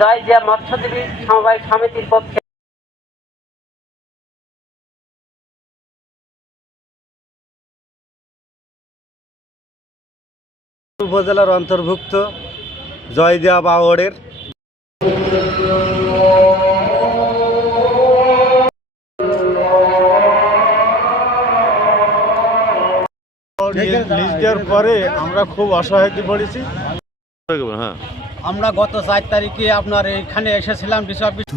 জয়জিয়া মৎস্যজীবী সমবায় সমিতির পক্ষে উপজেলার অন্তর্ভুক্ত জয়দিয়া বাওড়ের লিজ দেওয়ার পরে আমরা খুব অসহায়তে পড়েছি। আমরা গত 4 তারিখে আপনার এখানে এসেছিলাম।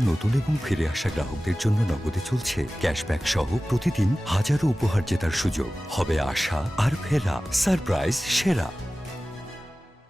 নতুন এবং ফিরে আসা গ্রাহকদের জন্য নগদে চলছে ক্যাশব্যাক সহ প্রতিদিন হাজারো উপহার জেতার সুযোগ। হবে আশা আর ফেরা, সারপ্রাইজ সেরা।